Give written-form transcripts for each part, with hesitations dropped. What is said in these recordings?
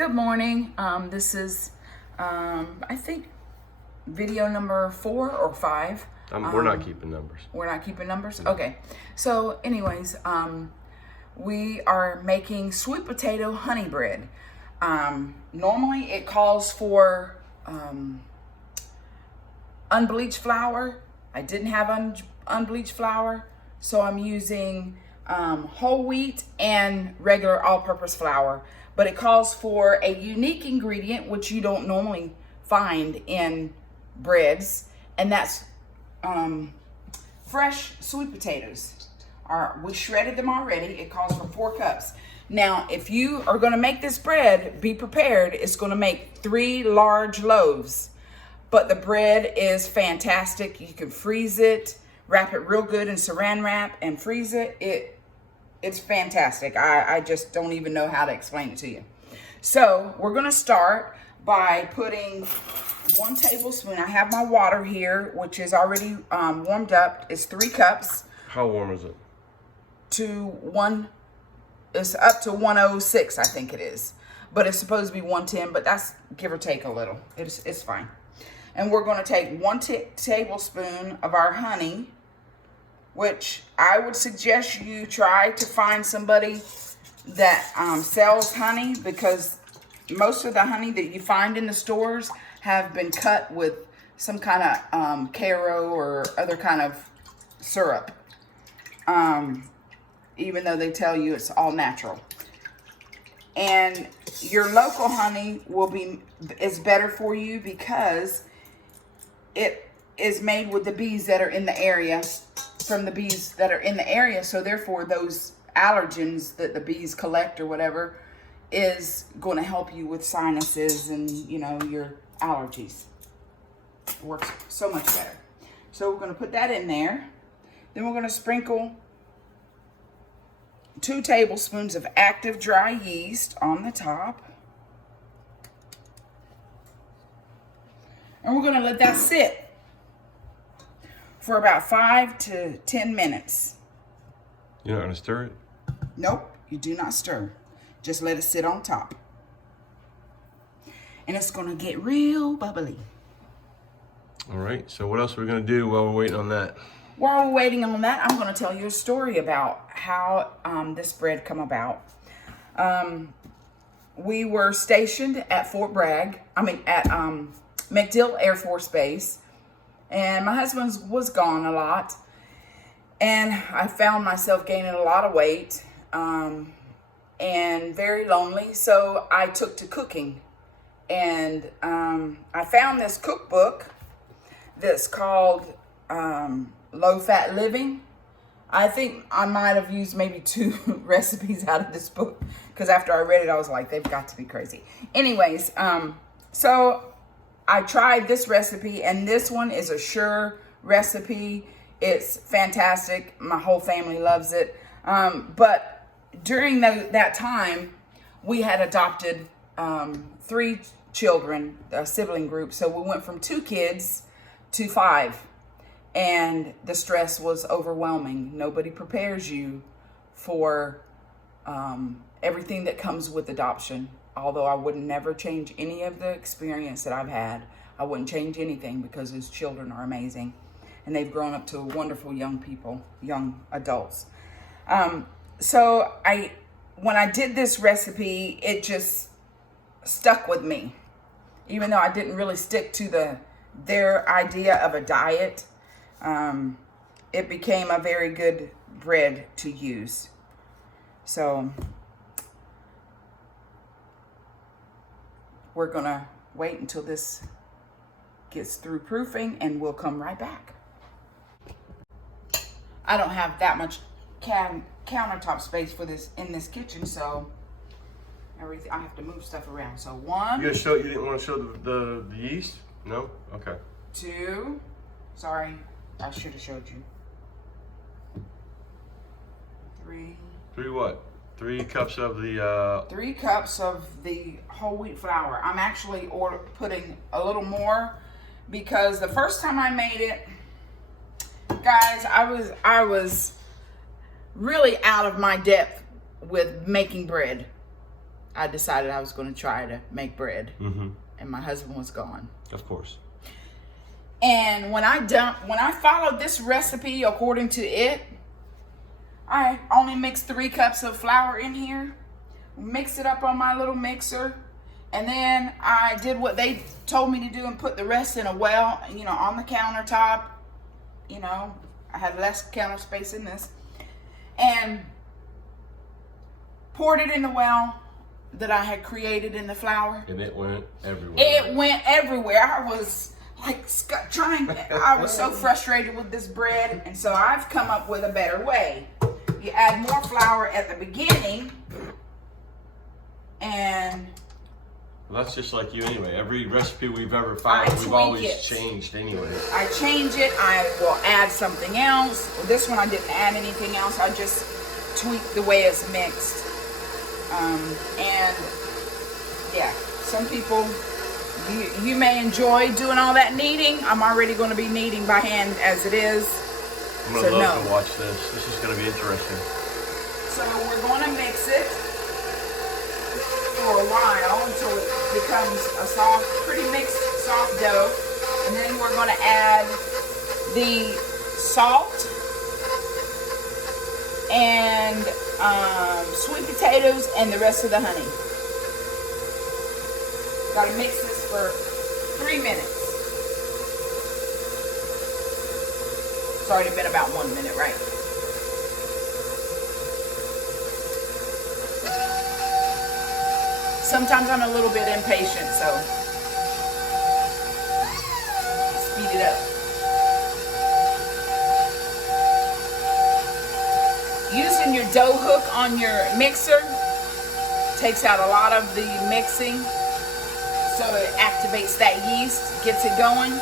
Good morning. This is, I think, video number 4 or 5. We're not keeping numbers. We're not keeping numbers? Okay. So, anyways, we are making sweet potato honey bread. Normally, it calls for unbleached flour. I didn't have unbleached flour, so I'm using whole wheat and regular all-purpose flour. But it calls for a unique ingredient which you don't normally find in breads, and that's fresh sweet potatoes. We shredded them already. It calls for 4 cups. Now, if you are going to make this bread, be prepared. It's going to make 3 large loaves. But the bread is fantastic. You can freeze it, wrap it real good in saran wrap, and freeze it. It's fantastic. I just don't even know how to explain it to you. So we're going to start by putting 1 tablespoon. I have my water here, which is already warmed up. It's 3 cups. How warm is it? It's up to 106, I think it is. But it's supposed to be 110, but that's give or take a little. It's fine. And we're going to take 1 tablespoon of our honey, which I would suggest you try to find somebody that sells honey, because most of the honey that you find in the stores have been cut with some kind of Caro or other kind of syrup, even though they tell you it's all natural. And your local honey is better for you because it is made with the bees that are in the area, from the bees that are in the area. So therefore, those allergens that the bees collect or whatever is going to help you with sinuses and, your allergies. It works so much better. So we're going to put that in there. Then we're going to sprinkle 2 tablespoons of active dry yeast on the top. And we're going to let that sit for about 5 to 10 minutes. You're not going to stir it? Nope, you do not stir. Just let it sit on top. And it's going to get real bubbly. All right, so what else are we going to do while we're waiting on that? While we're waiting on that, I'm going to tell you a story about how this bread come about. We were stationed at Fort Bragg, at MacDill Air Force Base. And my husband was gone a lot. And I found myself gaining a lot of weight and very lonely. So I took to cooking. And I found this cookbook that's called Low Fat Living. I think I might have used maybe 2 recipes out of this book, because after I read it, I was like, they've got to be crazy. Anyways, so I tried this recipe, and this one is a sure recipe. It's fantastic. My whole family loves it. But during that time, we had adopted 3 children, a sibling group. So we went from 2 kids to 5. And the stress was overwhelming. Nobody prepares you for everything that comes with adoption. Although I would never change any of the experience that I've had. I wouldn't change anything, because those children are amazing. And they've grown up to wonderful young adults. So when I did this recipe, it just stuck with me. Even though I didn't really stick to their idea of a diet, it became a very good bread to use. So we're gonna wait until this gets through proofing, and we'll come right back. I don't have that much countertop space for this in this kitchen, so everything I have to move stuff around. So 1, You didn't want to show the yeast? No? Okay. 2, sorry, I should have showed you. 3. 3 what? 3 cups of the 3 cups of the whole wheat flour. I'm actually putting a little more, because the first time I made it, guys, I was really out of my depth with making bread. I decided I was going to try to make bread. Mm-hmm. And my husband was gone. Of course. And when I followed this recipe according to it, I only mixed 3 cups of flour in here, mixed it up on my little mixer, and then I did what they told me to do and put the rest in a well, you know, on the countertop. You know, I had less counter space in this, and poured it in the well that I had created in the flour. And it went everywhere. It went everywhere. I was like I was so frustrated with this bread, and so I've come up with a better way. You add more flour at the beginning, and Well, that's just like you anyway. Every recipe we've ever found, I we've tweak always it. changed anyway. I change it. I will add something else. Well, this one I didn't add anything else. I just tweaked the way it's mixed. And yeah, some people, you may enjoy doing all that kneading. I'm already going to be kneading by hand as it is. I'm going to love to watch this. This is going to be interesting. So we're going to mix it for a while until it becomes a soft, pretty mixed, soft dough. And then we're going to add the salt and sweet potatoes and the rest of the honey. Got to mix this for 3 minutes. It's already been about 1 minute, right? Sometimes I'm a little bit impatient, so speed it up. Using your dough hook on your mixer takes out a lot of the mixing, so it activates that yeast, gets it going.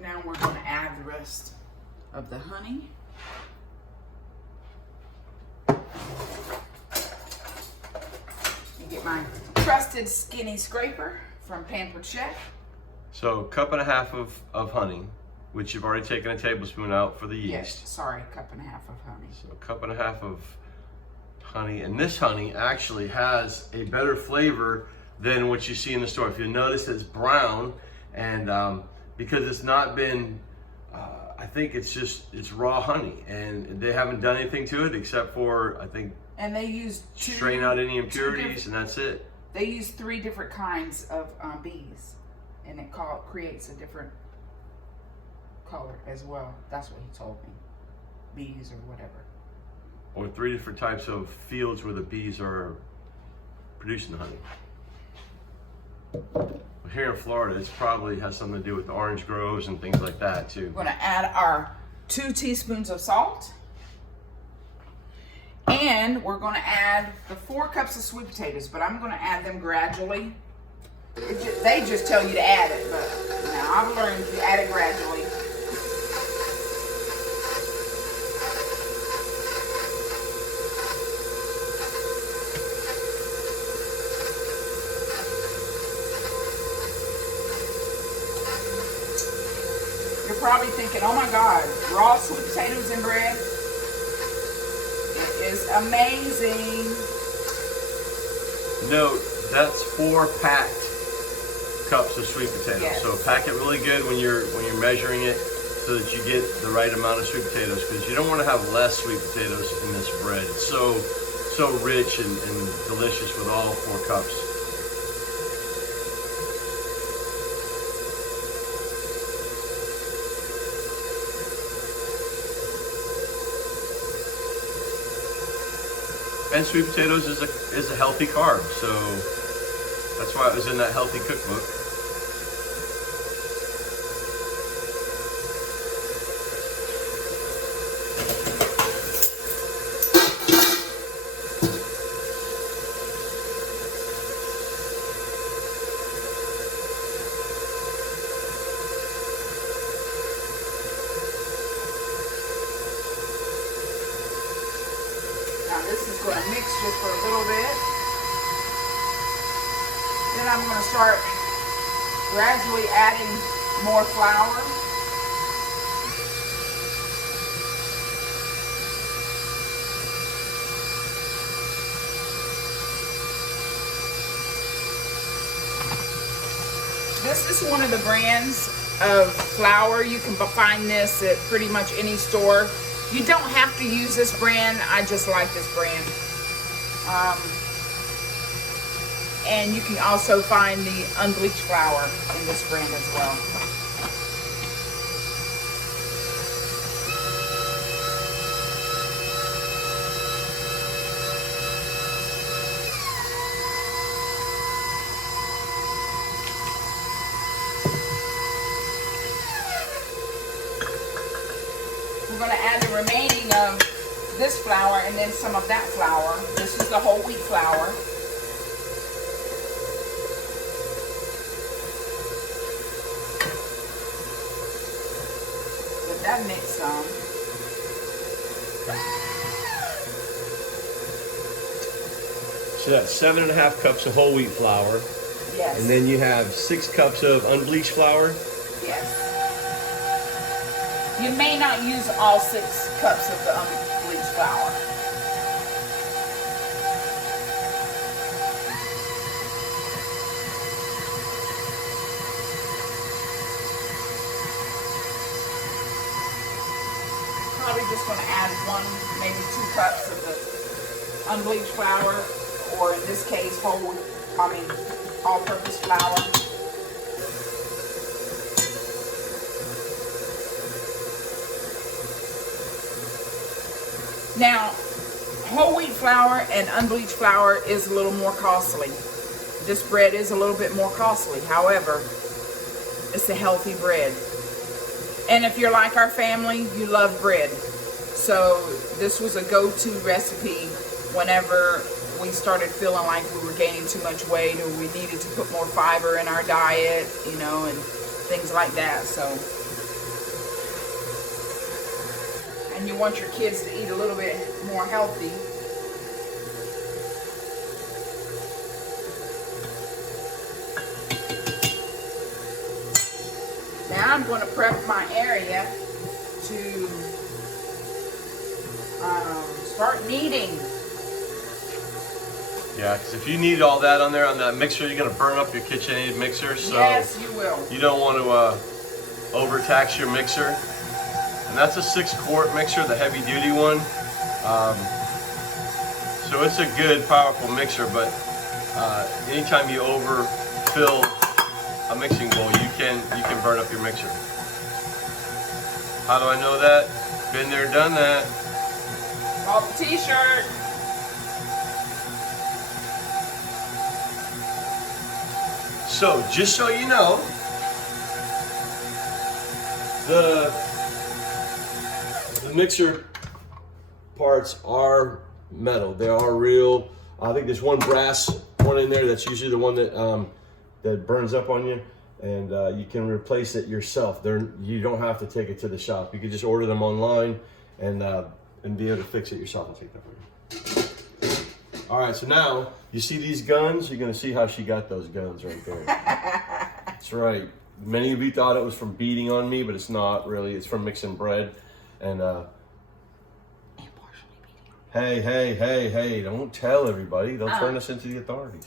Now we're going to add the rest of the honey. Get my trusted skinny scraper from Pampered Chef. So, 1.5 cups of honey, which you've already taken a tablespoon out for the yeast. Yes, sorry, 1.5 cups of honey. So 1.5 cups of honey, and this honey actually has a better flavor than what you see in the store. If you notice, it's brown, and because it's not been, I think it's raw honey, and they haven't done anything to it except for, I think, and they use strain out any impurities, and that's it. They use 3 different kinds of bees, and it creates a different color as well. That's what he told me. Bees or whatever. Or 3 different types of fields where the bees are producing the honey. Well, here in Florida, it probably has something to do with the orange groves and things like that too. We're going to add our 2 teaspoons of salt. And we're going to add the 4 cups of sweet potatoes, but I'm going to add them gradually. They just tell you to add it, but now I've learned to add it gradually. You're probably thinking, oh my God, raw sweet potatoes and bread. It is amazing. Note, that's 4 packed cups of sweet potatoes. Yes. So pack it really good when you're measuring it, so that you get the right amount of sweet potatoes, because you don't want to have less sweet potatoes in this bread. It's so rich and delicious with all 4 cups. And sweet potatoes is a healthy carb, so that's why it was in that healthy cookbook. Now this is going to mix just for a little bit. Then I'm going to start gradually adding more flour. This is one of the brands of flour. You can find this at pretty much any store. You don't have to use this brand. I just like this brand. And you can also find the unbleached flour in this brand as well. We're going to add the remaining of this flour and then some of that flour. This is the whole wheat flour. Let that mix some. So that's 7.5 cups of whole wheat flour. Yes. And then you have 6 cups of unbleached flour. Yes. You may not use all 6 cups of the unbleached flour. Probably just going to add 1, maybe 2 cups of the unbleached flour, or in this case, all-purpose flour. Now, whole wheat flour and unbleached flour is a little more costly. This bread is a little bit more costly. However, it's a healthy bread. And if you're like our family, you love bread. So this was a go-to recipe whenever we started feeling like we were gaining too much weight, or we needed to put more fiber in our diet, you know, and things like that. So, and you want your kids to eat a little bit more healthy. Now I'm going to prep my area to start kneading. Yeah, because if you knead all that on there on that mixer, you're going to burn up your KitchenAid mixer. So Yes, you will. you don't want to overtax your mixer. And that's a 6-quart mixer, the heavy duty one. So it's a good, powerful mixer, but anytime you overfill a mixing bowl, you can burn up your mixer. How do I know that? Been there, done that. Off the t-shirt. So, just so you know, the mixer parts are metal. They are real. I think there's one brass one in there that's usually the one that that burns up on you, and you can replace it yourself. You don't have to take it to the shop. You can just order them online and be able to fix it yourself. I'll take that for you. All right, so now you see these guns. You're gonna see how she got those guns right there. That's right. Many of you thought it was from beating on me, but it's not really. It's from mixing bread. And hey, don't tell everybody. They'll turn us into the authorities.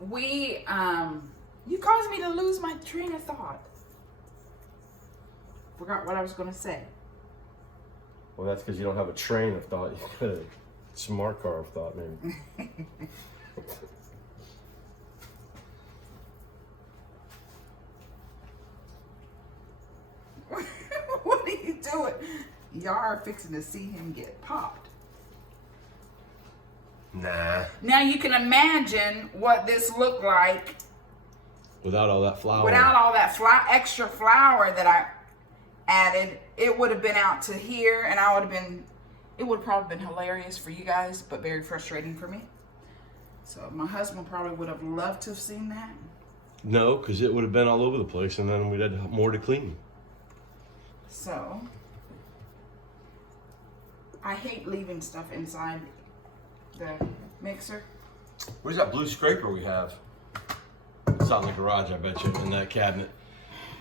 You caused me to lose my train of thought. Forgot what I was going to say. Well, that's because you don't have a train of thought. You got a smart car of thought, maybe. What are you doing? Y'all are fixing to see him get popped. Nah. Now you can imagine what this looked like Without all that flour. without all that extra flour that I added. It would have been out to here, and it would have probably been hilarious for you guys, but very frustrating for me. So my husband probably would have loved to have seen that. No, because it would have been all over the place, and then we'd have more to clean. So I hate leaving stuff inside the mixer. Where's that blue scraper we have? else out in the garage, I bet you, in that cabinet.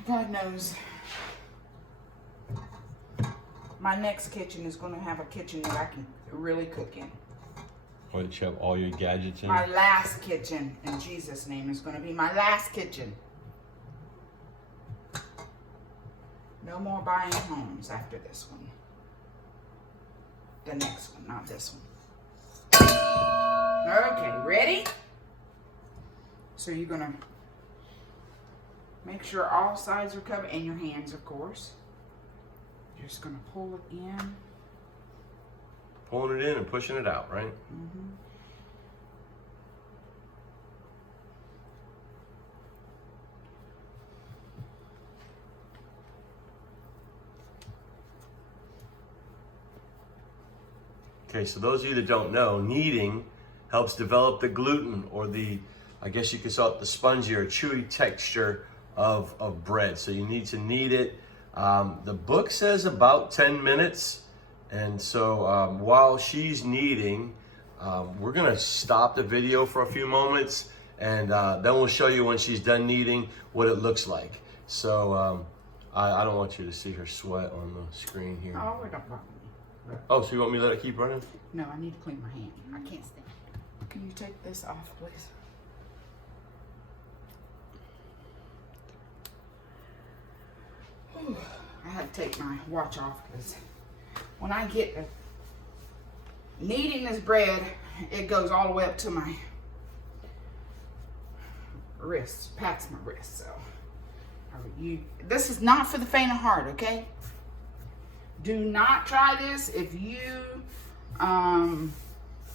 God knows. My next kitchen is going to have a kitchen that I can really cook in. Why did you have all your gadgets in? My last kitchen, in Jesus' name, is going to be my last kitchen. No more buying homes after this one. The next one, not this one. Okay, ready? So you're going to make sure all sides are covered, and your hands, of course. You're just going to pull it in. Pulling it in and pushing it out, right? Mm-hmm. Okay, so those of you that don't know, kneading helps develop the gluten, or the, I guess you could call it the spongy or chewy texture of bread. So you need to knead it. The book says about 10 minutes. And so while she's kneading, we're gonna stop the video for a few moments, and then we'll show you when she's done kneading what it looks like. So I don't want you to see her sweat on the screen here. Oh, it don't bother me. Oh, so you want me to let it keep running? No, I need to clean my hand. I can't stand it. Can you take this off, please? Whew. I had to take my watch off because when I get to kneading this bread, it goes all the way up to my wrist, pats my wrist. So, this is not for the faint of heart, okay? Do not try this if you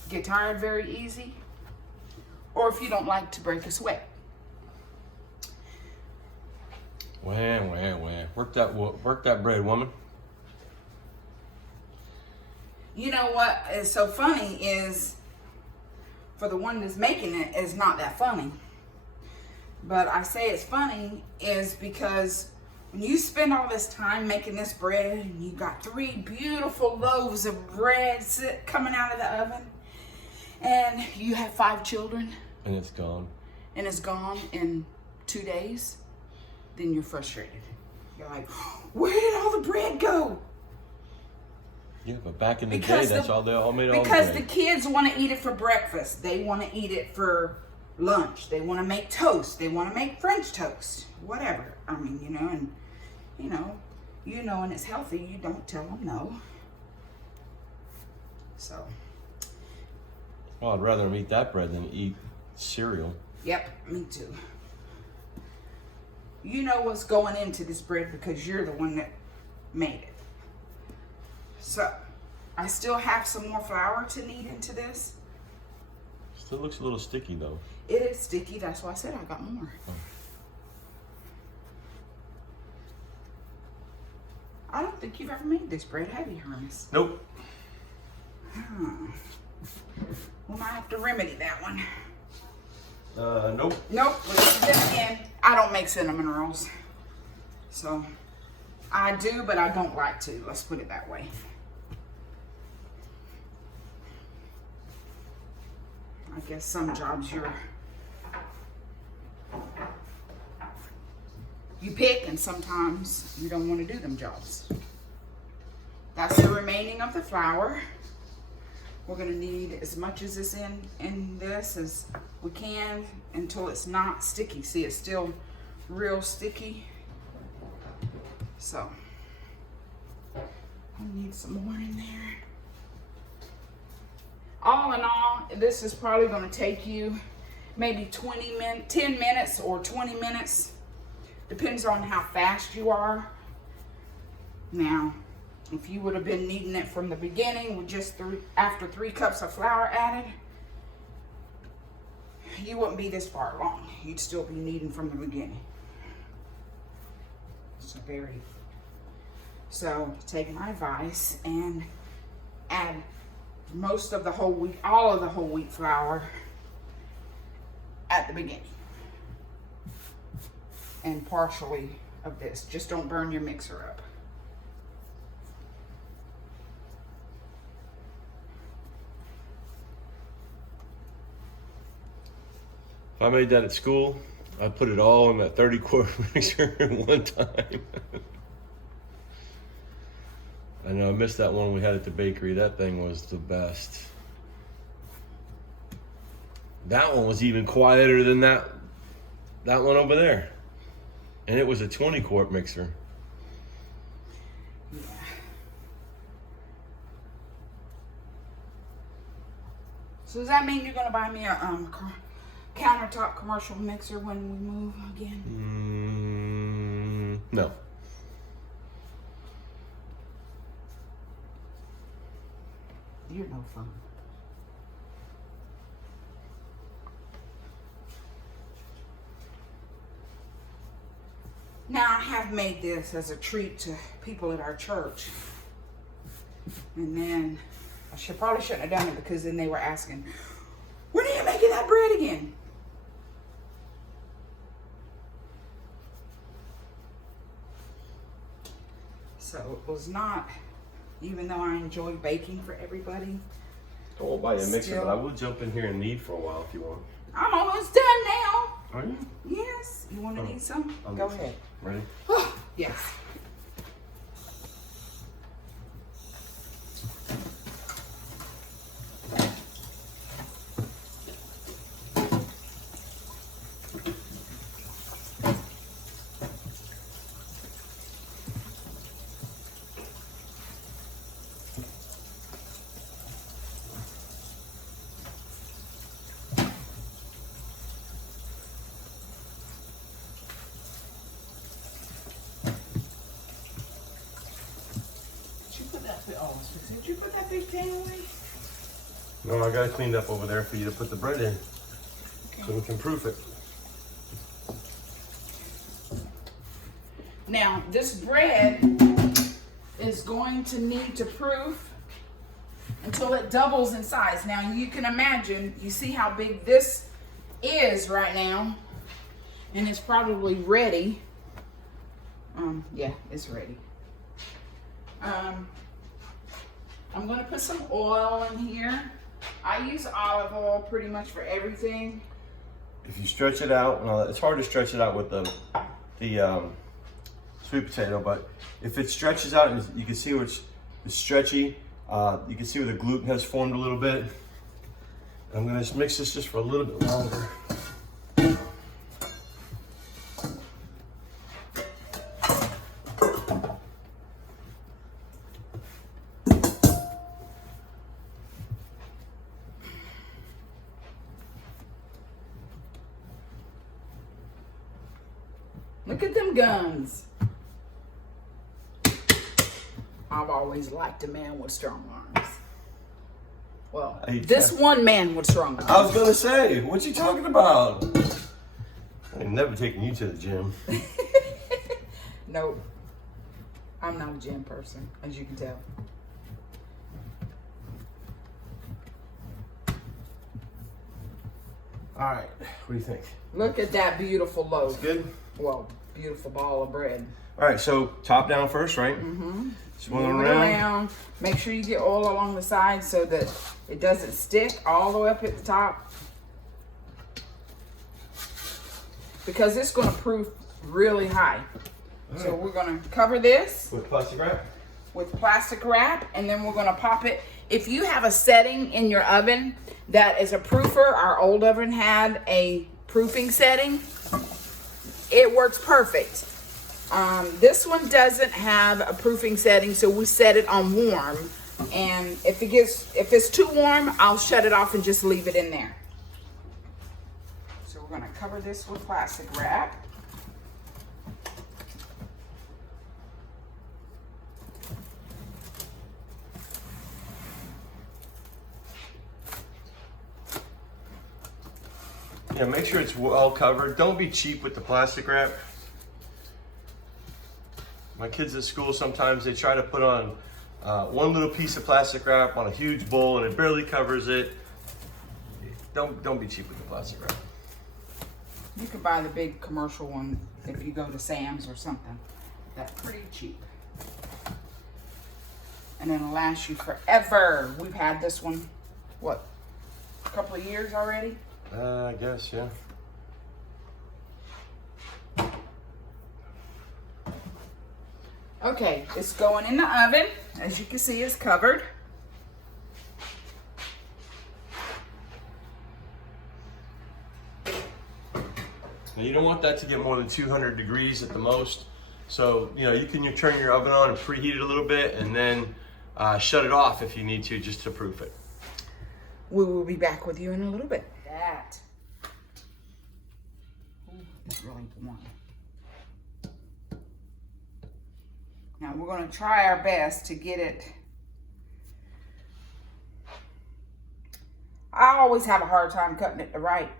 get tired very easy, or if you don't like to break a sweat. Wham. Work that bread, woman. You know what is so funny is, for the one that's making it, it's not that funny. But I say it's funny is because when you spend all this time making this bread, and you got 3 beautiful loaves of bread coming out of the oven, and you have 5 children, and it's gone. And it's gone in 2 days, then you're frustrated. You're like, where did all the bread go? Yeah, but back in the day, that's all they all made all the Because bread. the kids want to eat it for breakfast. They want to eat it for lunch. They want to make toast. They want to make French toast. Whatever. I mean, and and it's healthy. You don't tell them no. So. Well, I'd rather them eat that bread than eat cereal. Yep, me too. You know what's going into this bread because you're the one that made it. So, I still have some more flour to knead into this. Still looks a little sticky though. It is sticky, that's why I said I got more. Oh. I don't think you've ever made this bread, have you, Hermes? Nope. We might have to remedy that one. Nope. Nope, but then again, I don't make cinnamon rolls. So, I do, but I don't like to. Let's put it that way. I guess some jobs you pick, and sometimes you don't want to do them jobs. That's the remaining of the flour. We're gonna need as much as this in this as we can until it's not sticky. See, it's still real sticky. So, I need some more in there. All in all, this is probably gonna take you maybe 10 minutes or 20 minutes. Depends on how fast you are. Now, if you would have been kneading it from the beginning with just after 3 cups of flour added, you wouldn't be this far along. You'd still be kneading from the beginning. So take my advice and add most of the whole wheat, all of the whole wheat flour at the beginning. And partially of this. Just don't burn your mixer up. If I made that at school, I put it all in that 30-quart mixer at one time. I know I missed that one we had at the bakery. That thing was the best. That one was even quieter than that one over there. And it was a 20-quart mixer. Yeah. So does that mean you're gonna buy me a countertop commercial mixer when we move again? No. You're no fun. Now I have made this as a treat to people at our church. And then probably shouldn't have done it because then they were asking, when are you making that bread again? So it was not, even though I enjoy baking for everybody. I won't buy you a mixer, Still. but I will jump in here and knead for a while if you want. I'm almost done now. Are you? Yes. You want to need some? I'll Go need some. ahead. Ready? Yes. Did you put that big pan away? No, I got it cleaned up over there for you to put the bread in. So we can proof it. Now, this bread is going to need to proof until it doubles in size. Now, you can imagine, you see how big this is right now, and it's probably ready. Yeah, it's ready. I'm gonna put some oil in here. I use olive oil pretty much for everything. If you stretch it out, well, it's hard to stretch it out with the sweet potato, but if it stretches out and you can see where it's stretchy, you can see where the gluten has formed a little bit. I'm gonna just mix this just for a little bit longer. Look at them guns. I've always liked a man with strong arms. Well, this one man with strong arms. I was gonna say, what you talking about? I ain't never taken you to the gym. Nope. I'm not a gym person, as you can tell. All right, what do you think? Look at that beautiful loaf. Good? Well, beautiful ball of bread. All right, so top down first, right? Mm-hmm. Swing Move it around. Make sure you get oil along the sides so that it doesn't stick all the way up at the top. Because it's going to proof really high. So we're going to cover this With plastic wrap? with plastic wrap, and then we're going to pop it. If you have a setting in your oven that is a proofer, our old oven had a proofing setting. It works perfect. This one doesn't have a proofing setting, so we set it on warm. And if it's too warm, I'll shut it off and just leave it in there. So we're gonna cover this with plastic wrap. Yeah, make sure it's well covered. Don't be cheap with the plastic wrap. My kids at school, sometimes they try to put on one little piece of plastic wrap on a huge bowl and it barely covers it. Don't be cheap with the plastic wrap. You could buy the big commercial one if you go to Sam's or something. That's pretty cheap. And it'll last you forever. We've had this one, what, a couple of years already? I guess, yeah. Okay, it's going in the oven. As you can see, it's covered. Now you don't want that to get more than 200 degrees at the most. So, you know, you can turn your oven on and preheat it a little bit and then shut it off if you need to, just to proof it. We will be back with you in a little bit. That is really warm. Now we're going to try our best to get it. I always have a hard time cutting it the right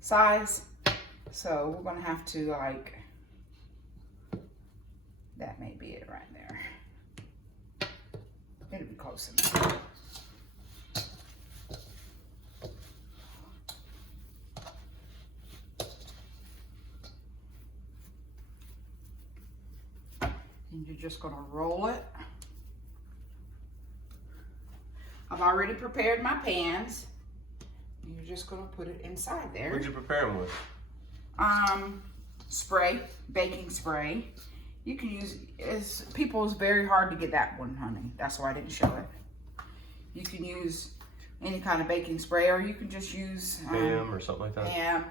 size. So we're going to have to, like, that may be it right there. It'll be close enough. And you're just going to roll it. I've already prepared my pans. You're just going to put it inside there. What did you prepare them with? Spray, baking spray. You can use, it's very hard to get that one, honey. That's why I didn't show it. You can use any kind of baking spray, or you can just use Ham or something like that. Ham.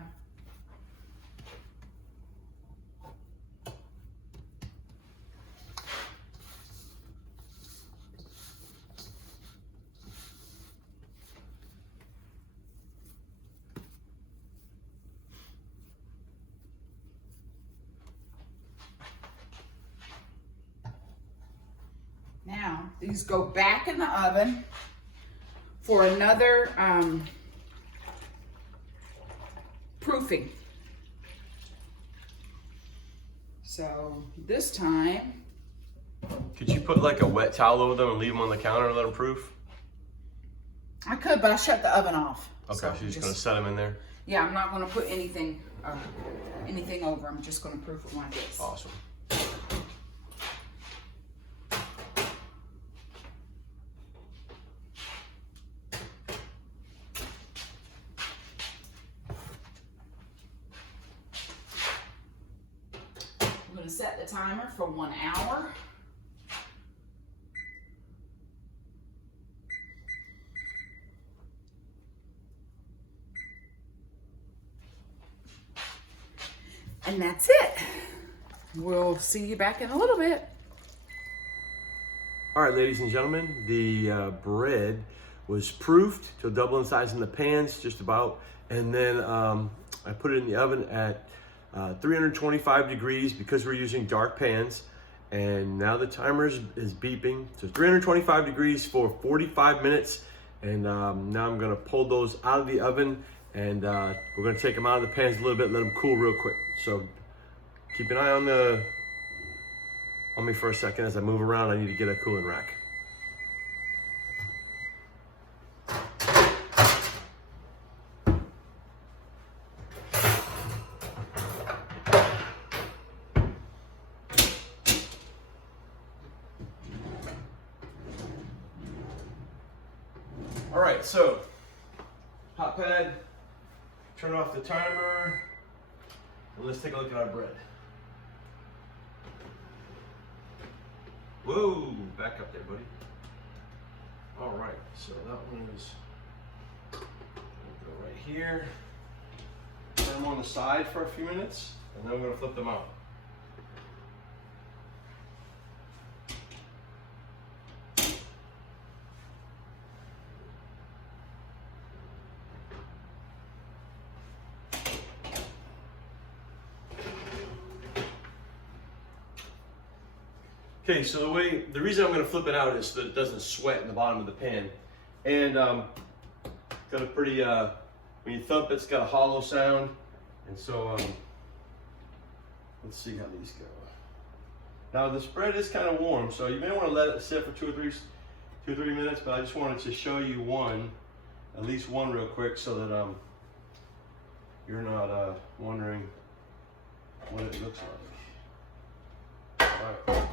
Now, these go back in the oven for another proofing. So this time, Could you put like a wet towel over them and leave them on the counter and let them proof? I could, but I shut the oven off. Okay, so you're just gonna set them in there? Yeah, I'm not gonna put anything over. I'm just gonna proof it like this. Awesome. I'm gonna set the timer for 1 hour. And that's it. We'll see you back in a little bit. All right, ladies and gentlemen, the bread was proofed to double in size in the pans, just about. And then I put it in the oven at 325 degrees because we're using dark pans. And now the timer is beeping. So 325 degrees for 45 minutes. And now I'm gonna pull those out of the oven, and we're gonna take them out of the pans a little bit, let them cool real quick. So keep an eye on me for a second as I move around. I need to get a cooling rack. All right, so hot pad, turn off the timer, and let's take a look at our bread. Whoa, back up there, buddy. All right, so that one is, go right here. Turn them on the side for a few minutes, and then we're gonna flip them out. Okay, so the reason I'm going to flip it out is so that it doesn't sweat in the bottom of the pan. And got a pretty, when you thump it's got a hollow sound. And so, let's see how these go. Now this bread is kind of warm, so you may want to let it sit for two or three minutes, but I just wanted to show you at least one real quick, so that you're not wondering what it looks like. All right.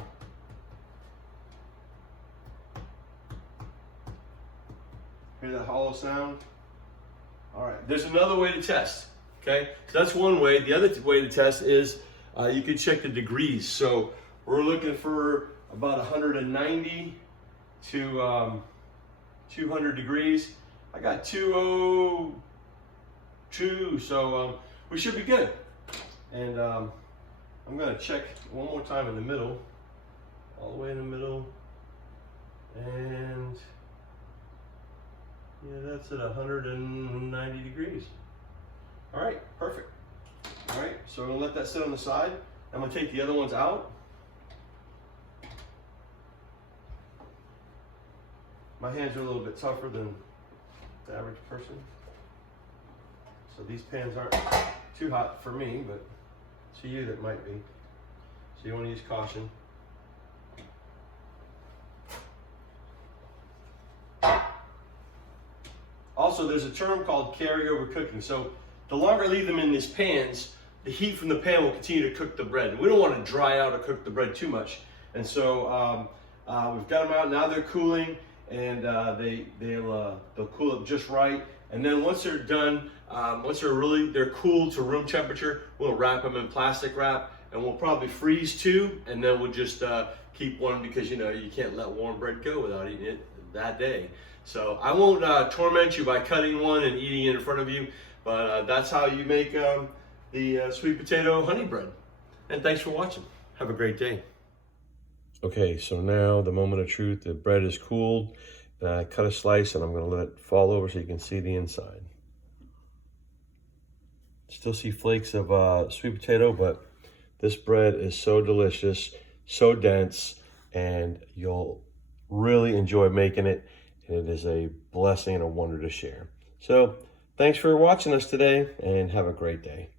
Hear that hollow sound? All right, there's another way to test, okay? So that's one way. The other way to test is you can check the degrees. So we're looking for about 190 to 200 degrees. I got 202, so we should be good. And I'm gonna check one more time in the middle, all the way in the middle, and yeah, that's at 190 degrees. All right, perfect. All right, so I'm gonna let that sit on the side. I'm gonna take the other ones out. My hands are a little bit tougher than the average person. So these pans aren't too hot for me, but to you that might be. So you wanna use caution. Also, there's a term called carryover cooking. So the longer I leave them in these pans, the heat from the pan will continue to cook the bread. We don't want to dry out or cook the bread too much. And so we've got them out, now they're cooling, and they'll cool up just right. And then once they're done, once they're cool to room temperature, we'll wrap them in plastic wrap, and we'll probably freeze two, and then we'll just keep one, because you can't let warm bread go without eating it that day. So I won't torment you by cutting one and eating it in front of you, but that's how you make the sweet potato honey bread. And thanks for watching. Have a great day. Okay, so now the moment of truth. The bread is cooled. Cut a slice, and I'm going to let it fall over so you can see the inside. Still see flakes of sweet potato, but this bread is so delicious, so dense, and you'll really enjoy making it. And it is a blessing and a wonder to share. So thanks for watching us today, and have a great day.